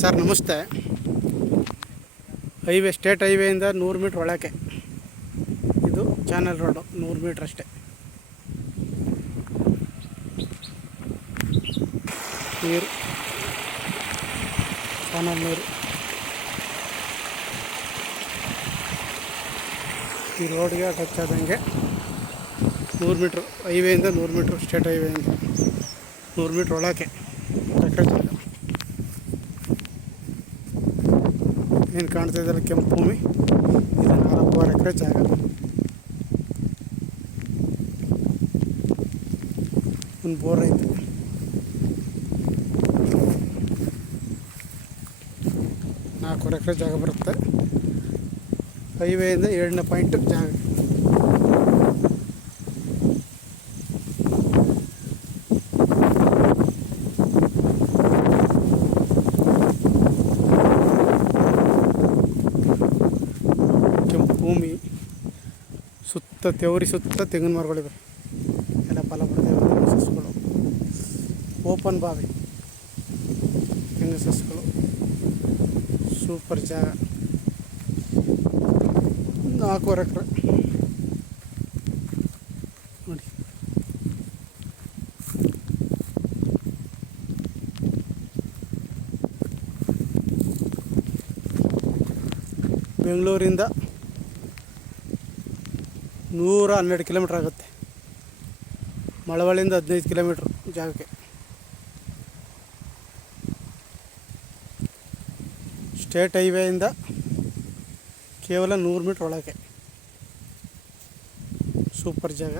Sir ನಮಸ್ತೆ. State ಹೈವೇಯಿಂದ 100 metre ಒಳಕ್ಕೆ ಇದು ಚಾನಲ್ ರೋಡು, 100 ಮೀಟ್ರ್ ಅಷ್ಟೇ. ನೀರು, ಚಾನಲ್ ನೀರು. ಈ ರೋಡ್ಗೆ ಟಚ್ ಆದಂಗೆ 100 ಮೀಟ್ರ್ ಹೈವೇಯಿಂದ 100 ಮೀಟ್ರ್, ಸ್ಟೇಟ್ ಹೈವೇಯಿಂದ 100 ಮೀಟ್ರ್ ಒಳಕ್ಕೆ ಏನು ಕಾಣ್ತಾ ಇದ್ದಲ್ಲ ಕೆಂಪು ಭೂಮಿ, ಇದು 4 ಎಕರೆ ಜಾಗ. ಒಂದು ಬೋರ್ ಐತೆ. ನಾಲ್ಕೂವರೆ ಎಕರೆ ಜಾಗ ಬರುತ್ತೆ. ಹೈವೇಯಿಂದ 2ನೇ ಪಾಯಿಂಟ್ ಜಾಗ. ಕೆಂಪು ಭೂಮಿ, ಸುತ್ತ ತೆವರಿ, ಸುತ್ತ ತೆಂಗಿನ ಮರಗಳಿವೆ, ಎಲ್ಲ ಫಲ ಬರ್ತವೆ. ಸಸ್ಯಗಳು, ಓಪನ್ ಬಾವಿ, ತೆಂಗಿನ ಸಸ್ಯಗಳು, ಸೂಪರ್ ಜಾಗ. 4 ಎಕರೆ ನೋಡಿ. ಬೆಂಗಳೂರಿಂದ 112 ಕಿಲೋಮೀಟ್ರ್ ಆಗುತ್ತೆ. ಮಳವಳ್ಳಿಯಿಂದ 15 ಕಿಲೋಮೀಟ್ರ್ ಜಾಗಕ್ಕೆ. ಸ್ಟೇಟ್ ಹೈವೇಯಿಂದ ಕೇವಲ 100 ಮೀಟ್ರ್ ಒಳಗೆ. ಸೂಪರ್ ಜಾಗ.